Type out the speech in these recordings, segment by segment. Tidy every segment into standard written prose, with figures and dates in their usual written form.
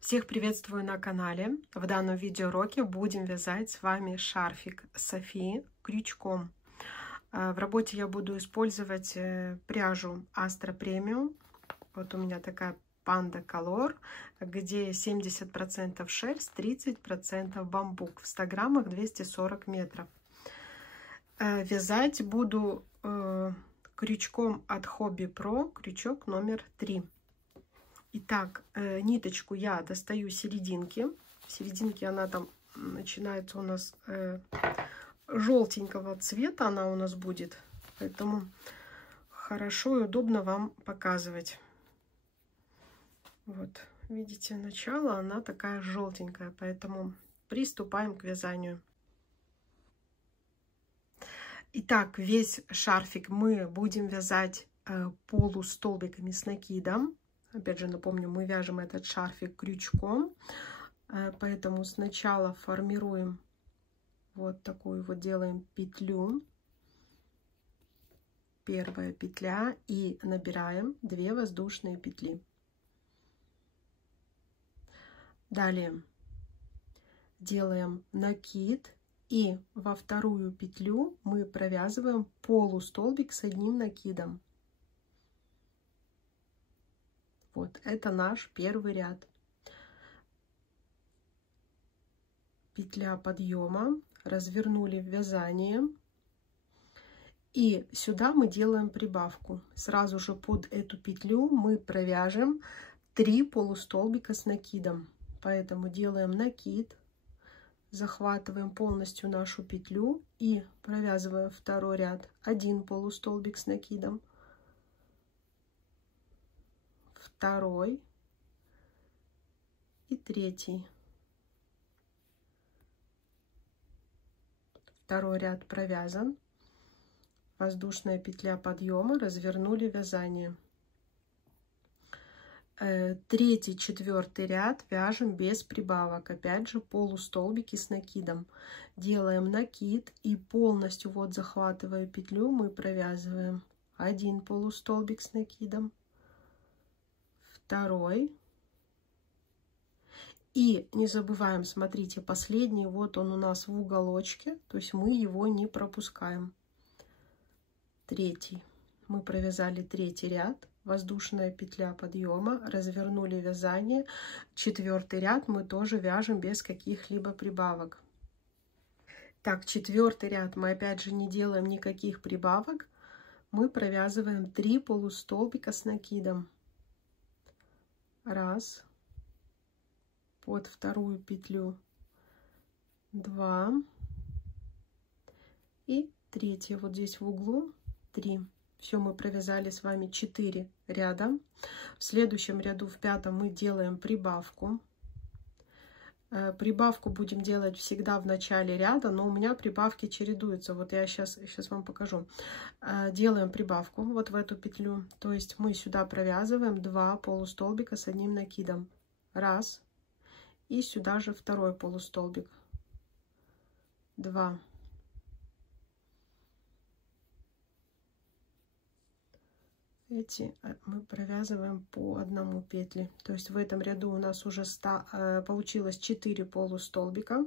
Всех приветствую на канале. В данном видеоуроке будем вязать с вами шарфик Софи крючком. В работе я буду использовать пряжу Astra Premium. Вот у меня такая Panda Color, где 70% шерсть, 30% бамбук. В 100 граммах 240 метров. Вязать буду крючком от Hobby Pro, крючок номер 3. Итак, ниточку я достаю серединки. В серединке она там начинается у нас желтенького цвета, она у нас будет. Поэтому хорошо и удобно вам показывать. Вот, видите, начало, она такая желтенькая, поэтому приступаем к вязанию. Итак, весь шарфик мы будем вязать полустолбиками с накидом. Опять же, напомню, мы вяжем этот шарфик крючком, поэтому сначала формируем вот такую вот, делаем петлю, первая петля, и набираем 2 воздушные петли. Далее делаем накид, и во вторую петлю мы провязываем полустолбик с одним накидом. Вот это наш первый ряд. Петля подъема, развернули вязание, и сюда мы делаем прибавку. Сразу же под эту петлю мы провяжем 3 полустолбика с накидом. Поэтому делаем накид, захватываем полностью нашу петлю и провязываем второй ряд, 1 полустолбик с накидом, второй и третий. Второй ряд провязан, воздушная петля подъема, развернули вязание. Третий, четвертый ряд вяжем без прибавок, опять же полустолбики с накидом. Делаем накид и полностью, вот захватывая петлю, мы провязываем 1 полустолбик с накидом, второй. И не забываем, смотрите, последний, вот он у нас в уголочке, то есть мы его не пропускаем. Третий. Мы провязали третий ряд, воздушная петля подъема, развернули вязание. Четвертый ряд мы тоже вяжем без каких-либо прибавок. Так, четвертый ряд мы опять же не делаем никаких прибавок. Мы провязываем 3 полустолбика с накидом. Раз. Под вторую петлю 2 и третья вот здесь в углу 3. Все, мы провязали с вами 4 ряда. В следующем ряду, в 5-м, мы делаем прибавку. Прибавку будем делать всегда в начале ряда, но у меня прибавки чередуются. Вот я сейчас вам покажу. Делаем прибавку вот в эту петлю, то есть мы сюда провязываем 2 полустолбика с одним накидом. Раз. И сюда же второй полустолбик. 2. Эти мы провязываем по одному петле. То есть в этом ряду у нас уже получилось 4 полустолбика.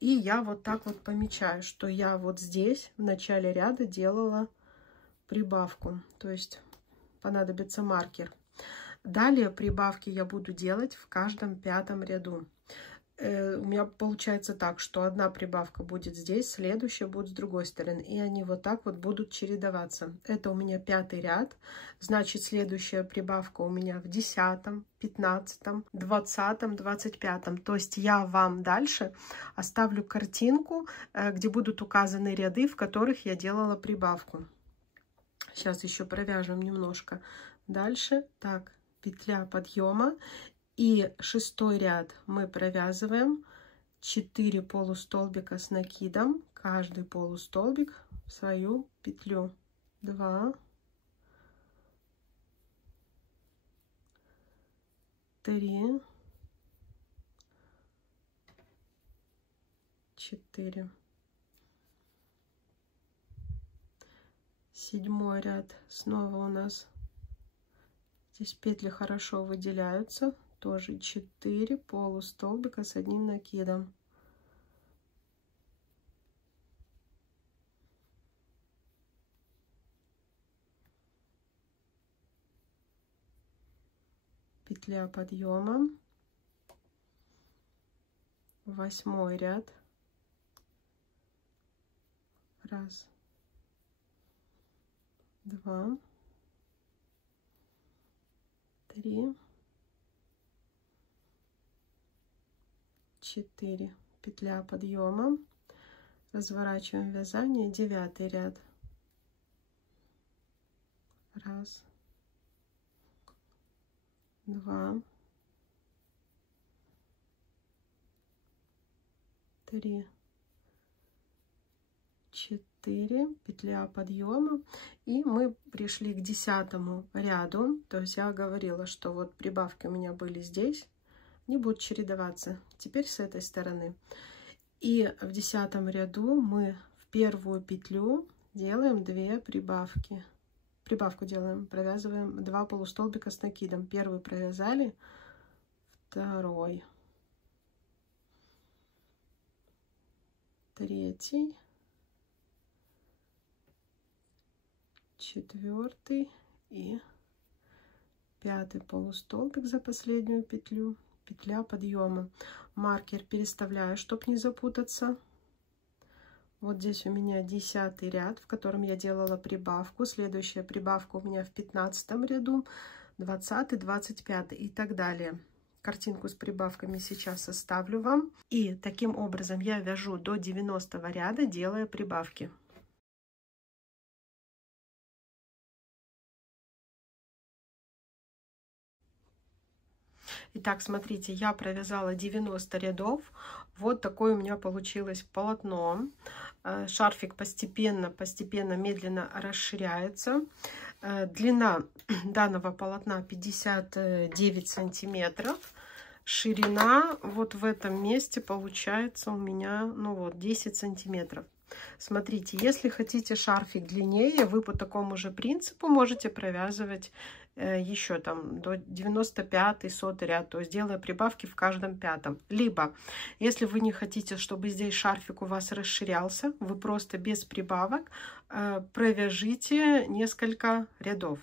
И я вот так вот помечаю, что я вот здесь в начале ряда делала прибавку. То есть понадобится маркер. Далее прибавки я буду делать в каждом 5-м ряду. У меня получается так, что одна прибавка будет здесь, следующая будет с другой стороны. И они вот так вот будут чередоваться. Это у меня 5-й ряд. Значит, следующая прибавка у меня в 10-м, 15-м, 20-м, 25-м. То есть я вам дальше оставлю картинку, где будут указаны ряды, в которых я делала прибавку. Сейчас еще провяжем немножко дальше. Так, петля подъема. И 6-й ряд мы провязываем 4 полустолбика с накидом, каждый полустолбик в свою петлю. 2, 3, 4. 7-й ряд снова у нас здесь петли хорошо выделяются. тоже 4 полустолбика с одним накидом. Петля подъема, 8 ряд, 1, 2, 3, 4, петля подъема, разворачиваем вязание, 9 ряд, 1, 2, 3, 4, петля подъема, и мы пришли к 10 ряду. То есть я говорила, что вот прибавки у меня были здесь, они будут чередоваться. Теперь с этой стороны. И в 10 ряду мы в первую петлю делаем 2 прибавки. Прибавку делаем, провязываем 2 полустолбика с накидом. Первый провязали, второй, третий, 4 и 5 полустолбик за последнюю петлю, петля подъема. Маркер переставляю, чтобы не запутаться. Вот здесь у меня 10 ряд, в котором я делала прибавку. Следующая прибавка у меня в 15 ряду, 20, 25 и так далее. Картинку с прибавками сейчас оставлю вам. И таким образом я вяжу до 90 ряда, делая прибавки. Итак, смотрите, я провязала 90 рядов. Вот такое у меня получилось полотно. Шарфик постепенно, медленно расширяется. Длина данного полотна 59 сантиметров. Ширина вот в этом месте получается у меня, ну вот, 10 сантиметров. Смотрите, если хотите шарфик длиннее, вы по такому же принципу можете провязывать еще там до 95-100 ряд, то есть делая прибавки в каждом 5. Либо, если вы не хотите, чтобы здесь шарфик у вас расширялся, вы просто без прибавок провяжите несколько рядов.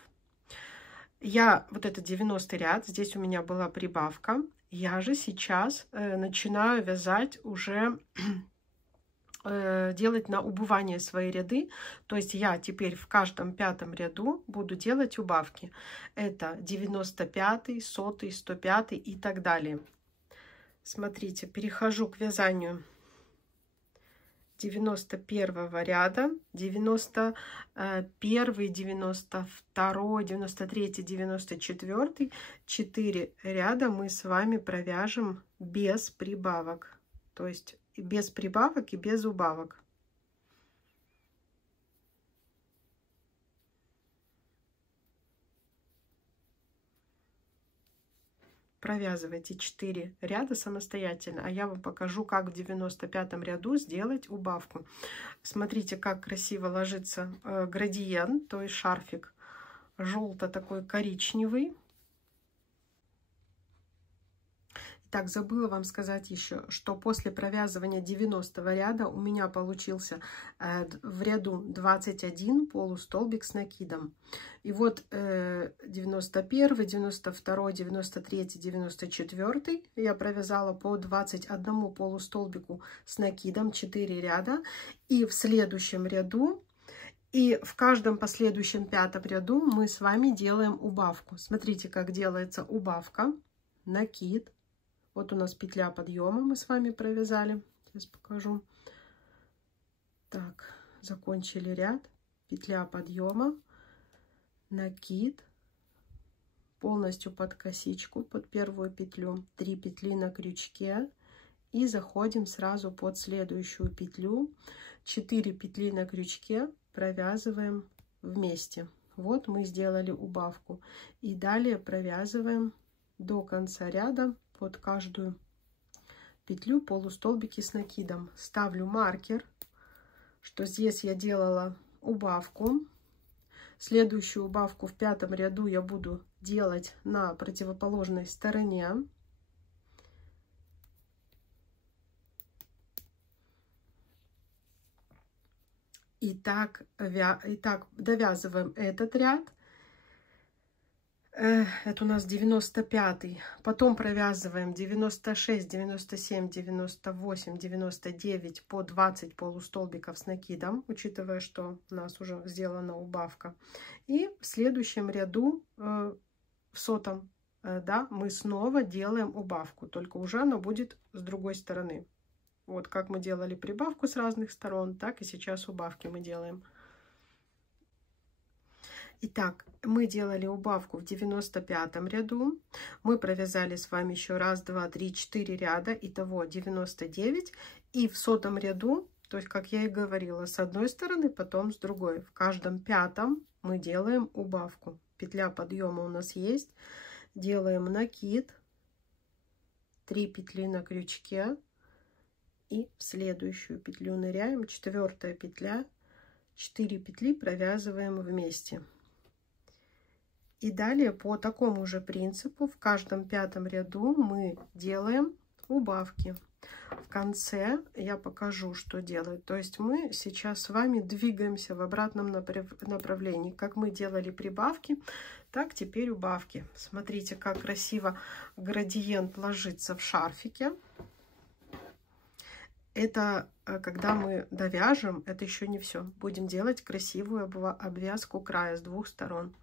Я вот этот 90 ряд, здесь у меня была прибавка, я же сейчас начинаю вязать уже делать на убывание свои ряды. То есть я теперь в каждом 5 ряду буду делать убавки. Это 95, 100, 105 и так далее. Смотрите, перехожу к вязанию 91 ряда, 91, 92, 93, 94. 4 ряда мы с вами провяжем без прибавок. То есть без прибавок и без убавок. Провязывайте 4 ряда самостоятельно, а я вам покажу, как в 95 ряду сделать убавку. Смотрите, как красиво ложится градиент, то есть шарфик желто такой коричневый. Так, забыла вам сказать еще, что после провязывания 90 ряда у меня получился в ряду 21 полустолбик с накидом. И вот 91, 92, 93, 94 я провязала по 21 полустолбику с накидом, 4 ряда. И в следующем ряду и в каждом последующем 5 ряду мы с вами делаем убавку. Смотрите, как делается убавка, накид. Вот у нас петля подъема мы с вами провязали. Сейчас покажу. Так, закончили ряд. Петля подъема, накид, полностью под косичку, под первую петлю, 3 петли на крючке. И заходим сразу под следующую петлю. 4 петли на крючке провязываем вместе. Вот мы сделали убавку. И далее провязываем до конца ряда под каждую петлю полустолбики с накидом. Ставлю маркер, что здесь я делала убавку. Следующую убавку в 5 ряду я буду делать на противоположной стороне. Итак, довязываем этот ряд. Это у нас 95-й. Потом провязываем 96, 97, 98, 99 по 20 полустолбиков с накидом, учитывая, что у нас уже сделана убавка. И в следующем ряду, в 100-м, да, мы снова делаем убавку, только уже она будет с другой стороны. Вот как мы делали прибавку с разных сторон, так и сейчас убавки мы делаем. Итак, мы делали убавку в 95-м ряду. Мы провязали с вами еще 1, 2, 3, 4 ряда. Итого 99. И в 100-м ряду, то есть, как я и говорила, с одной стороны, потом с другой. В каждом 5-м мы делаем убавку. Петля подъема у нас есть. Делаем накид. 3 петли на крючке. И в следующую петлю ныряем. 4-я петля. 4 петли провязываем вместе. И далее по такому же принципу в каждом 5-м ряду мы делаем убавки. В конце я покажу, что делать. То есть мы сейчас с вами двигаемся в обратном направлении. Как мы делали прибавки, так теперь убавки. Смотрите, как красиво градиент ложится в шарфике. Это когда мы довяжем, это еще не все. Будем делать красивую обвязку края с 2 сторон.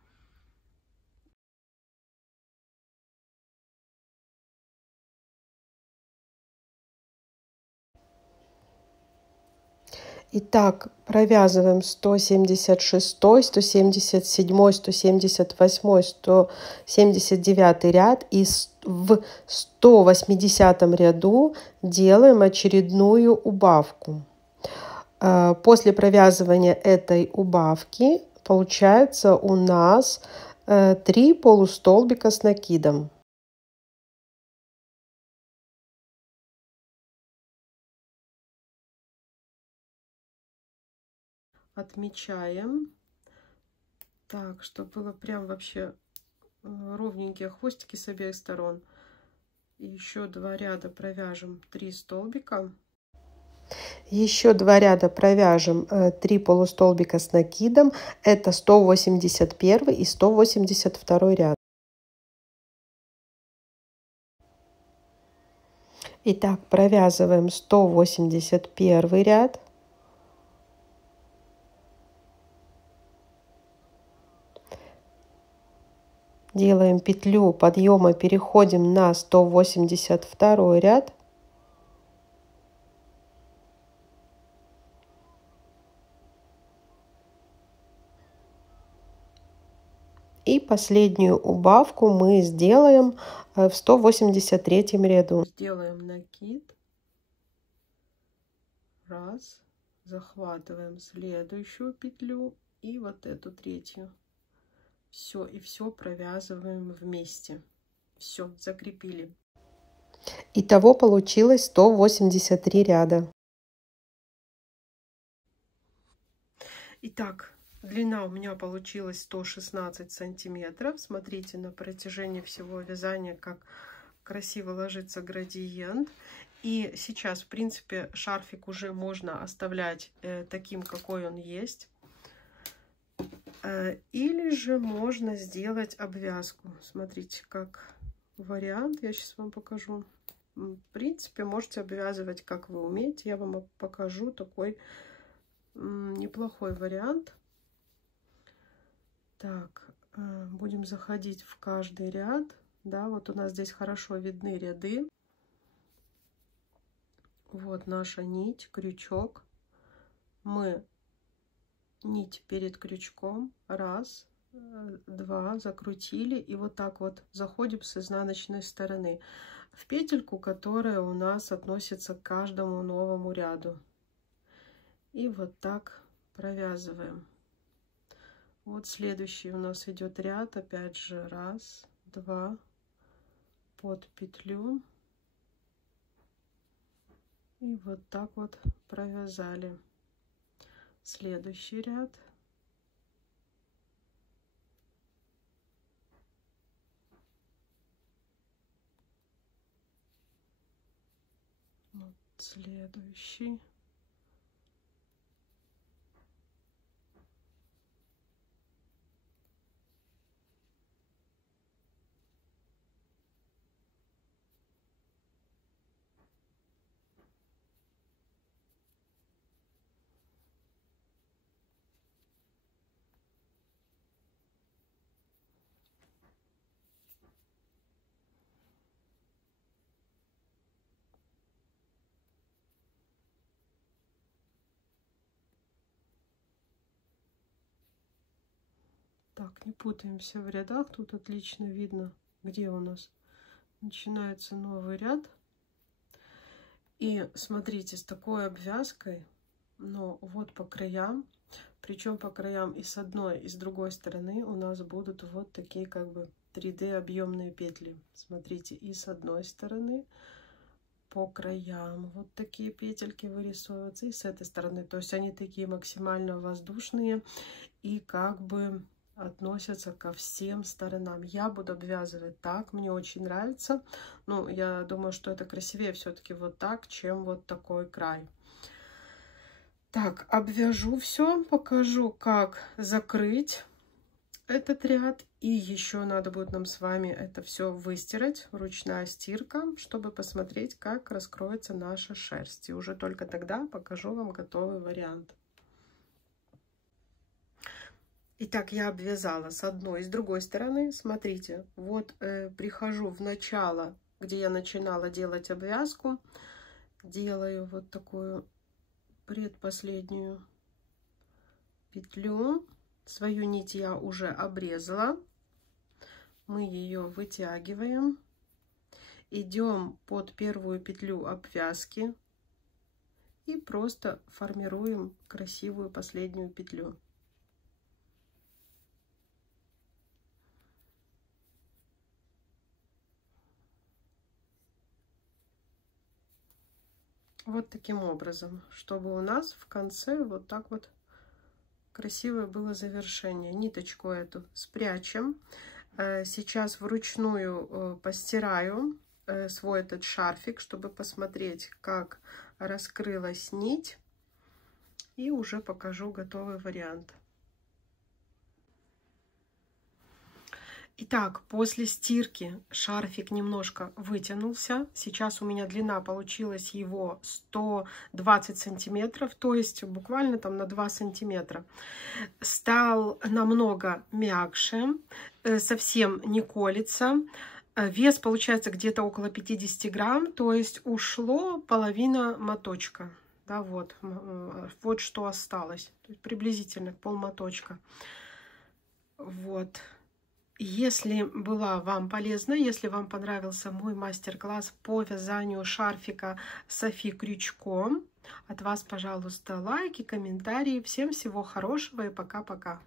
Итак, провязываем 176, 177, 178, 179 ряд. И в 180 ряду делаем очередную убавку. После провязывания этой убавки получается у нас 3 полустолбика с накидом. Отмечаем, так, чтобы было прям вообще ровненькие хвостики с обеих сторон. И еще 2 ряда провяжем 3 столбика. Еще 2 ряда провяжем 3 полустолбика с накидом. Это 181 и 182 ряд. Итак, провязываем 181 ряд. Делаем петлю подъема, переходим на 182 ряд. И последнюю убавку мы сделаем в 183 ряду. Сделаем накид. Раз. Захватываем следующую петлю и вот эту 3-ю. Все, и все провязываем вместе. Все, закрепили. Итого получилось 183 ряда. Итак, длина у меня получилась 116 сантиметров. Смотрите, на протяжении всего вязания, как красиво ложится градиент. И сейчас, в принципе, шарфик уже можно оставлять таким, какой он есть. Или же можно сделать обвязку. Смотрите, как вариант. Я сейчас вам покажу. В принципе, можете обвязывать, как вы умеете. Я вам покажу такой неплохой вариант. Так, будем заходить в каждый ряд. Да, вот у нас здесь хорошо видны ряды. Вот наша нить, крючок. Мы нить перед крючком, 1, 2, закрутили, и вот так вот заходим с изнаночной стороны в петельку, которая у нас относится к каждому новому ряду. И вот так провязываем. Вот следующий у нас идет ряд, опять же 1, 2, под петлю. И вот так вот провязали. Следующий ряд. Вот следующий. Так, не путаемся в рядах. Тут отлично видно, где у нас начинается новый ряд. И смотрите, с такой обвязкой, но вот по краям, причем по краям и с одной, и с другой стороны у нас будут вот такие как бы 3D объемные петли. Смотрите, и с одной стороны по краям вот такие петельки вырисовываются, и с этой стороны. То есть они такие максимально воздушные и как бы относятся ко всем сторонам. Я буду обвязывать так, мне очень нравится. Ну, я думаю, что это красивее все-таки вот так, чем вот такой край. Так, обвяжу все, покажу, как закрыть этот ряд. И еще надо будет нам с вами это все выстирать, ручная стирка, чтобы посмотреть, как раскроется наша шерсть. И уже только тогда покажу вам готовый вариант. Итак, я обвязала с одной и с другой стороны. Смотрите, вот прихожу в начало, где я начинала делать обвязку. Делаю вот такую предпоследнюю петлю. Свою нить я уже обрезала. Мы ее вытягиваем. Идем под первую петлю обвязки. И просто формируем красивую последнюю петлю. Вот таким образом, чтобы у нас в конце вот так вот красивое было завершение. Ниточку эту спрячем. Сейчас вручную постираю свой этот шарфик, чтобы посмотреть, как раскрылась нить. И уже покажу готовый вариант. Итак, после стирки шарфик немножко вытянулся. Сейчас у меня длина получилась его 120 сантиметров, то есть буквально там на 2 сантиметра. Стал намного мягче, совсем не колется. Вес получается где-то около 50 грамм, то есть ушло половина моточка. Да, вот что осталось, приблизительно полмоточка. Вот. Если была вам полезна, если вам понравился мой мастер-класс по вязанию шарфика Софи крючком, от вас, пожалуйста, лайки, комментарии. Всем всего хорошего и пока-пока.